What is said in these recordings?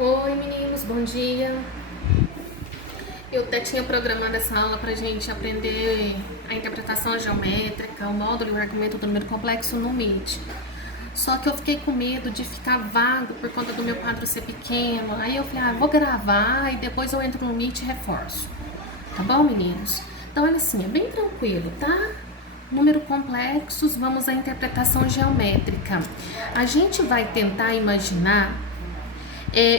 Oi meninos, bom dia. Eu até tinha programado essa aula pra gente aprender a interpretação geométrica, o módulo e o argumento do número complexo no Meet. Só que eu fiquei com medo de ficar vago por conta do meu quadro ser pequeno. Aí eu falei, vou gravar e depois eu entro no Meet e reforço. Tá bom, meninos? Então, olha assim, é bem tranquilo, tá? Número complexos, vamos à interpretação geométrica. A gente vai tentar imaginar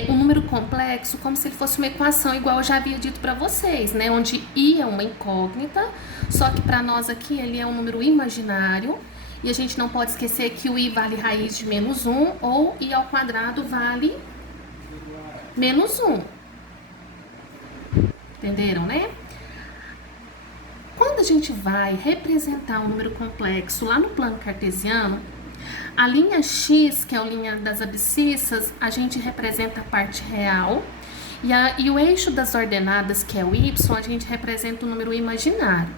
um número complexo como se ele fosse uma equação, igual eu já havia dito para vocês, né? Onde I é uma incógnita, só que para nós aqui ele é um número imaginário. E a gente não pode esquecer que o I vale raiz de menos 1 ou I ao quadrado vale menos 1. Entenderam, né? Quando a gente vai representar um número complexo lá no plano cartesiano, a linha X, que é a linha das abscissas, a gente representa a parte real. E o eixo das ordenadas, que é o Y, a gente representa o número imaginário.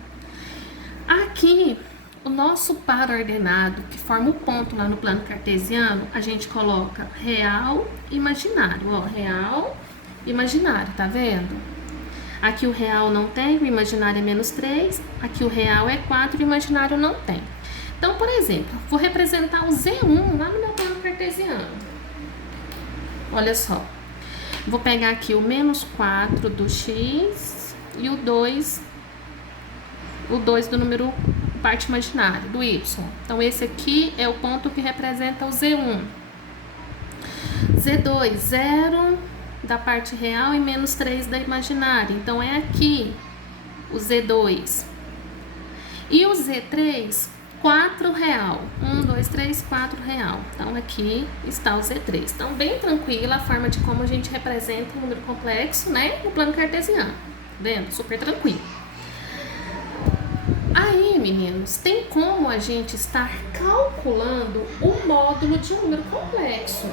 Aqui, o nosso par ordenado, que forma o ponto lá no plano cartesiano, a gente coloca real e imaginário. Ó, real, imaginário, tá vendo? Aqui o real não tem, o imaginário é menos 3. Aqui o real é 4, o imaginário não tem. Então, por exemplo, vou representar o Z1 lá no meu plano cartesiano. Olha só. Vou pegar aqui o menos 4 do X e o 2 do número parte imaginária, do Y. Então, esse aqui é o ponto que representa o Z1. Z2, 0 da parte real e menos 3 da imaginária. Então, é aqui o Z2. E o Z3, 4 real. 1, 2, 3, 4 real. Então, aqui está o Z3. Então, bem tranquila a forma de como a gente representa um número complexo, né? No plano cartesiano. Vendo? Super tranquilo. Aí, meninos, tem como a gente estar calculando o módulo de um número complexo.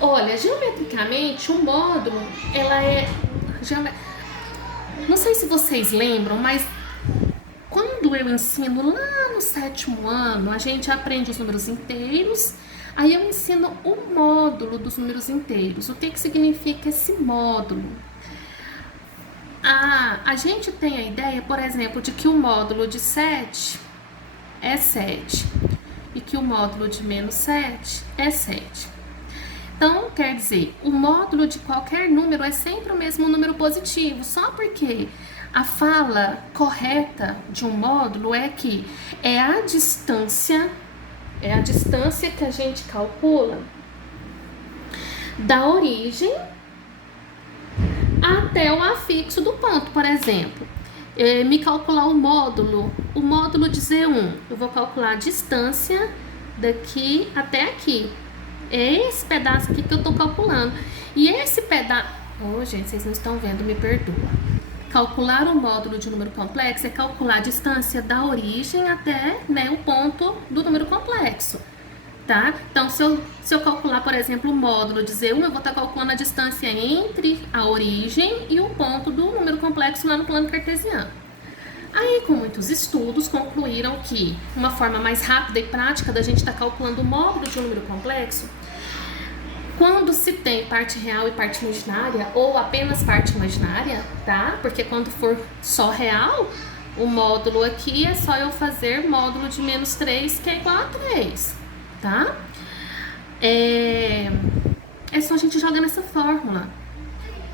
Olha, geometricamente, o módulo, ela é... Não sei se vocês lembram, mas quando eu ensino lá no 7º ano, a gente aprende os números inteiros, aí eu ensino o módulo dos números inteiros. O que significa esse módulo? A gente tem a ideia, por exemplo, de que o módulo de 7 é 7 e que o módulo de menos 7 é 7. Então, quer dizer, o módulo de qualquer número é sempre o mesmo número positivo, só porque a fala correta de um módulo é que é a distância que a gente calcula da origem até o afixo do ponto. Por exemplo, me calcular o módulo de Z1, eu vou calcular a distância daqui até aqui. É esse pedaço aqui que eu tô calculando. E esse pedaço... gente, vocês não estão vendo, me perdoa. Calcular o módulo de um número complexo é calcular a distância da origem até, né, o ponto do número complexo, tá? Então, se eu calcular, por exemplo, o módulo de Z1, eu vou estar calculando a distância entre a origem e o ponto do número complexo lá no plano cartesiano. Aí, com muitos estudos, concluíram que uma forma mais rápida e prática da gente estar calculando o módulo de um número complexo, quando se tem parte real e parte imaginária, ou apenas parte imaginária, tá? Porque quando for só real, o módulo aqui é só eu fazer módulo de menos 3, que é igual a 3, tá? É só a gente jogar nessa fórmula.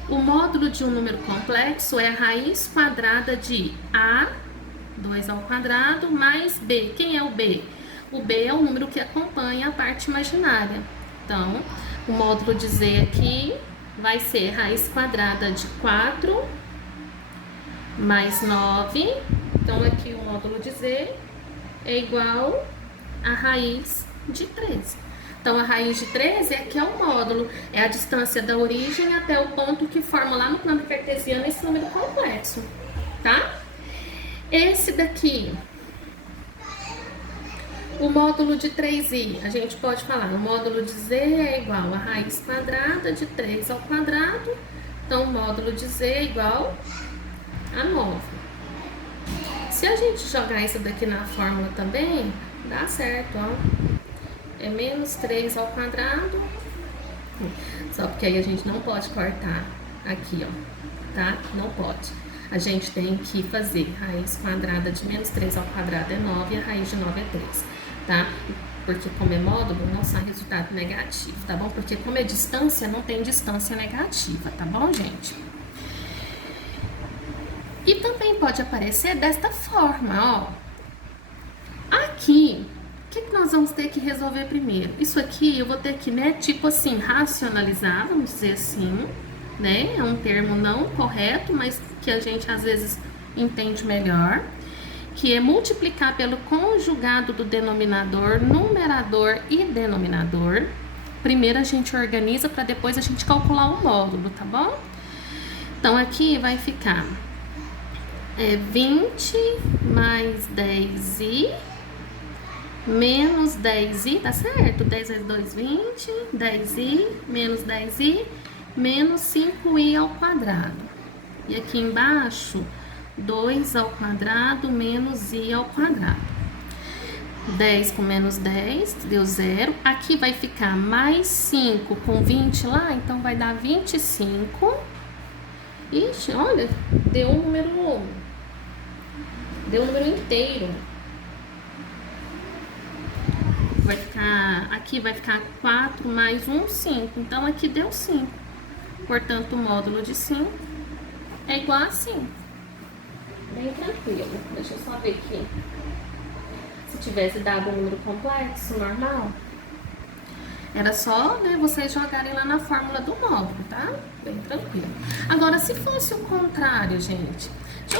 O módulo de um número complexo é a raiz quadrada de A, 2 ao quadrado, mais B. Quem é o B? O B é o número que acompanha a parte imaginária. Então, o módulo de Z aqui vai ser raiz quadrada de 4 mais 9. Então, aqui o módulo de Z é igual a raiz de 13. Então, a raiz de 13 aqui é o módulo, é a distância da origem até o ponto que forma lá no plano cartesiano esse número complexo, tá? Esse daqui, o módulo de 3i, a gente pode falar, o módulo de Z é igual a raiz quadrada de 3 ao quadrado, então o módulo de Z é igual a 9. Se a gente jogar isso daqui na fórmula também, dá certo, ó. É menos 3 ao quadrado Só porque aí a gente não pode cortar aqui, ó, tá? Não pode. A gente tem que fazer raiz quadrada de menos 3 ao quadrado é 9 e a raiz de 9 é 3, tá? Porque como é módulo, não sai resultado negativo, tá bom? Porque como é distância, não tem distância negativa, tá bom, gente? E também pode aparecer desta forma, ó. Aqui, o que nós vamos ter que resolver primeiro? Isso aqui eu vou ter que, né, tipo assim, racionalizar, vamos dizer assim, né? É um termo não correto, mas que a gente às vezes entende melhor, que é multiplicar pelo conjugado do denominador, numerador e denominador. Primeiro a gente organiza para depois a gente calcular o módulo, tá bom? Então aqui vai ficar 20 mais 10i menos 10i, tá certo? 10 vezes 2, 20, 10i menos 10i menos 5i ao quadrado. E aqui embaixo, 2 ao quadrado menos i ao quadrado. 10 com menos 10, deu 0. Aqui vai ficar mais 5 com 20 lá, então vai dar 25. Ixi, olha, deu um número inteiro. Vai ficar, aqui vai ficar 4 mais 1, 5. Então, aqui deu 5. Portanto, o módulo de 5 é igual a 5. Bem tranquilo. Deixa eu só ver aqui. Se tivesse dado um número complexo, normal, era só, né, vocês jogarem lá na fórmula do módulo, tá? Bem tranquilo. Agora, se fosse o contrário, gente.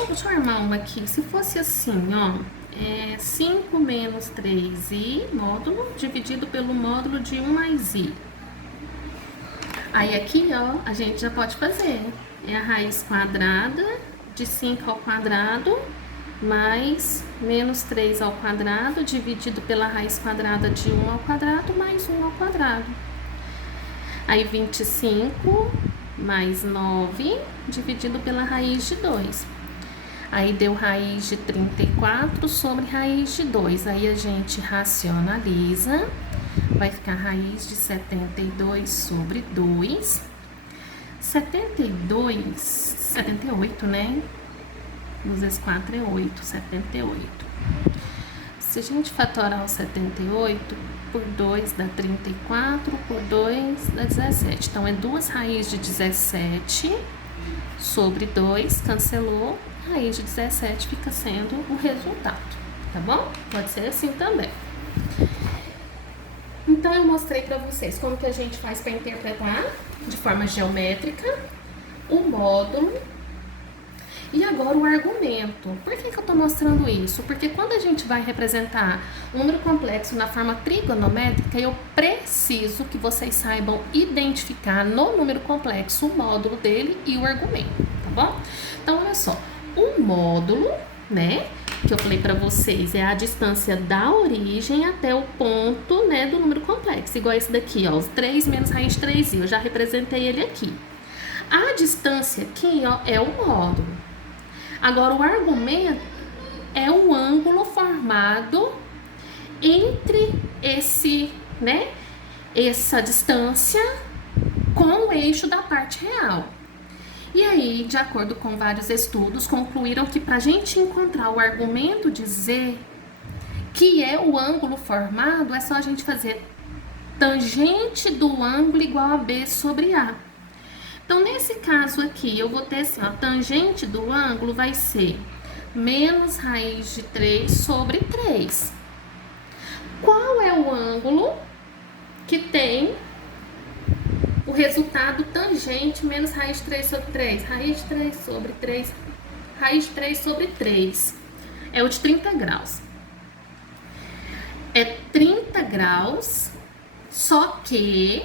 Deixa eu armar uma aqui. Se fosse assim, ó. 5 menos 3i, módulo, dividido pelo módulo de 1 mais i. Aí aqui, ó, a gente já pode fazer. É a raiz quadrada de 5 ao quadrado, mais menos 3 ao quadrado, dividido pela raiz quadrada de 1 ao quadrado, mais 1 ao quadrado. Aí 25 mais 9, dividido pela raiz de 2. Aí deu raiz de 34 sobre raiz de 2. Aí a gente racionaliza. Vai ficar raiz de 72 sobre 2. 78, né? 2 vezes 4 é 8, 78. Se a gente fatorar o 78 por 2 dá 34, por 2 dá 17. Então, é 2 raízes de 17 sobre 2, cancelou. Raiz de 17 fica sendo o resultado, tá bom? Pode ser assim também. Então, eu mostrei pra vocês como que a gente faz para interpretar de forma geométrica o módulo e agora o argumento. Por que eu tô mostrando isso? Porque quando a gente vai representar um número complexo na forma trigonométrica, eu preciso que vocês saibam identificar no número complexo o módulo dele e o argumento, tá bom? Então, olha só. O módulo, né, que eu falei pra vocês, é a distância da origem até o ponto, né, do número complexo. Igual esse daqui, ó, os 3 menos raiz de 3i. Eu já representei ele aqui. A distância aqui, ó, é o módulo. Agora, o argumento é o ângulo formado entre essa distância com o eixo da parte real. E aí, de acordo com vários estudos, concluíram que para a gente encontrar o argumento de Z, que é o ângulo formado, é só a gente fazer tangente do ângulo igual a B sobre A. Então, nesse caso aqui, eu vou ter assim, ó, tangente do ângulo vai ser menos raiz de 3 sobre 3. Qual é o ângulo que tem o resultado tangente menos raiz de 3 sobre 3? Raiz de 3 sobre 3. Raiz de 3 sobre 3. É o de 30 graus. É 30 graus, só que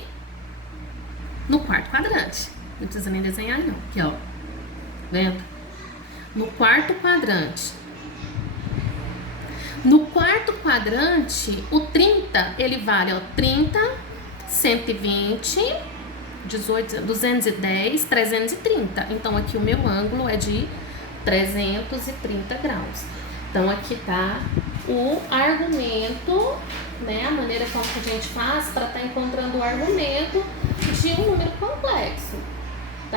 no quarto quadrante. Não precisa nem desenhar, não. Aqui, ó. Vendo? No quarto quadrante. No quarto quadrante, o 30, ele vale, ó, 30, 120... 18, 210, 330. Então, aqui o meu ângulo é de 330 graus. Então, aqui tá o argumento, né? A maneira como que a gente faz para estar encontrando o argumento de um número complexo.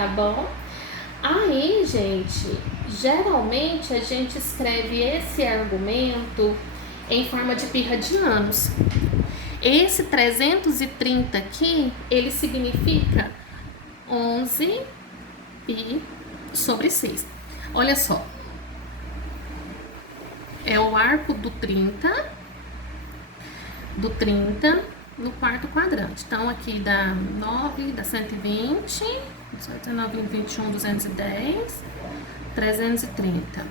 tá bom? Aí, gente, geralmente a gente escreve esse argumento em forma de pi radianos. Esse 330 aqui, ele significa 11 pi sobre 6. Olha só. É o arco do 30 no quarto quadrante. Então, aqui dá 9, dá 120, 19, 20, 21, 210, 330.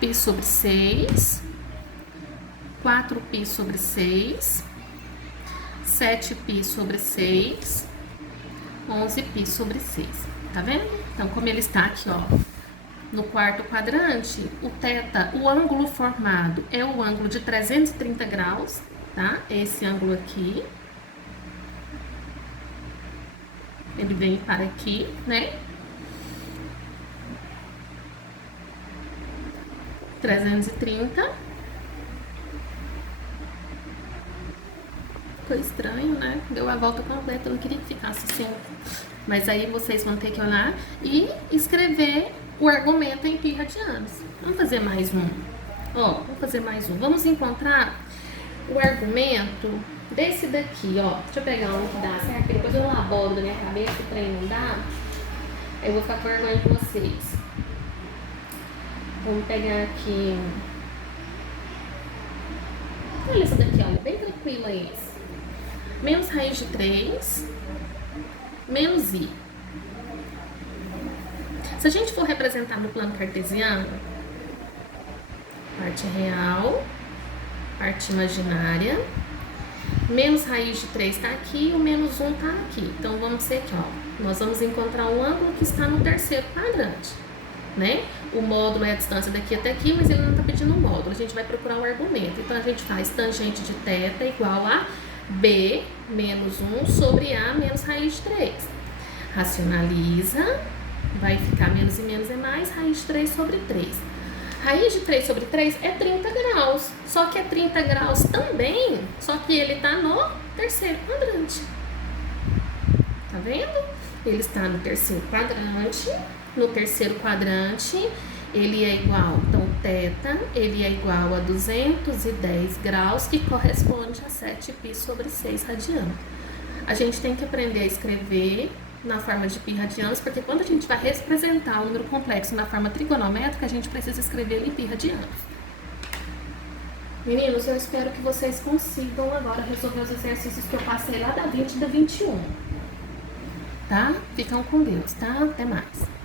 Pi sobre 6, 4 pi sobre 6, 7 pi sobre 6, 11 pi sobre 6. Tá vendo? Então, como ele está aqui, ó, no quarto quadrante, o θ, o ângulo formado é o ângulo de 330 graus, tá? Esse ângulo aqui. Ele vem para aqui, né? 330. Ficou estranho, né? Deu a volta completa, eu não queria que ficasse assim. Mas aí vocês vão ter que olhar e escrever o argumento em pi radianos. Vamos fazer mais um. Ó, vamos fazer mais um. Vamos encontrar o argumento desse daqui, ó. Deixa eu pegar um que dá certo, porque depois eu elaboro da minha cabeça, o trem não dá. Eu vou ficar com vergonha com vocês. Vamos pegar aqui. Olha essa daqui, olha, bem tranquila esse. Menos raiz de 3, menos i. Se a gente for representar no plano cartesiano, parte real, parte imaginária, menos raiz de 3 está aqui e o menos 1 está aqui. Então, vamos ser aqui, ó. Nós vamos encontrar o ângulo que está no terceiro quadrante, né? O módulo é a distância daqui até aqui, mas ele não está pedindo o módulo. A gente vai procurar o argumento. Então, a gente faz tangente de θ igual a b menos 1 sobre a menos raiz de 3. Racionaliza, vai ficar menos e menos é mais, raiz de 3 sobre 3. Raiz de 3 sobre 3 é 30 graus, só que é 30 graus também, só que ele está no terceiro quadrante. Tá vendo? Ele está no terceiro quadrante. No terceiro quadrante, ele é igual, então, θ, ele é igual a 210 graus, que corresponde a 7 pi sobre 6 radianos. A gente tem que aprender a escrever na forma de pi radianos, porque quando a gente vai representar o número complexo na forma trigonométrica, a gente precisa escrever ele em pi radianos. Meninos, eu espero que vocês consigam agora resolver os exercícios que eu passei lá da 20 e da 21. Tá? Ficam com Deus, tá? Até mais.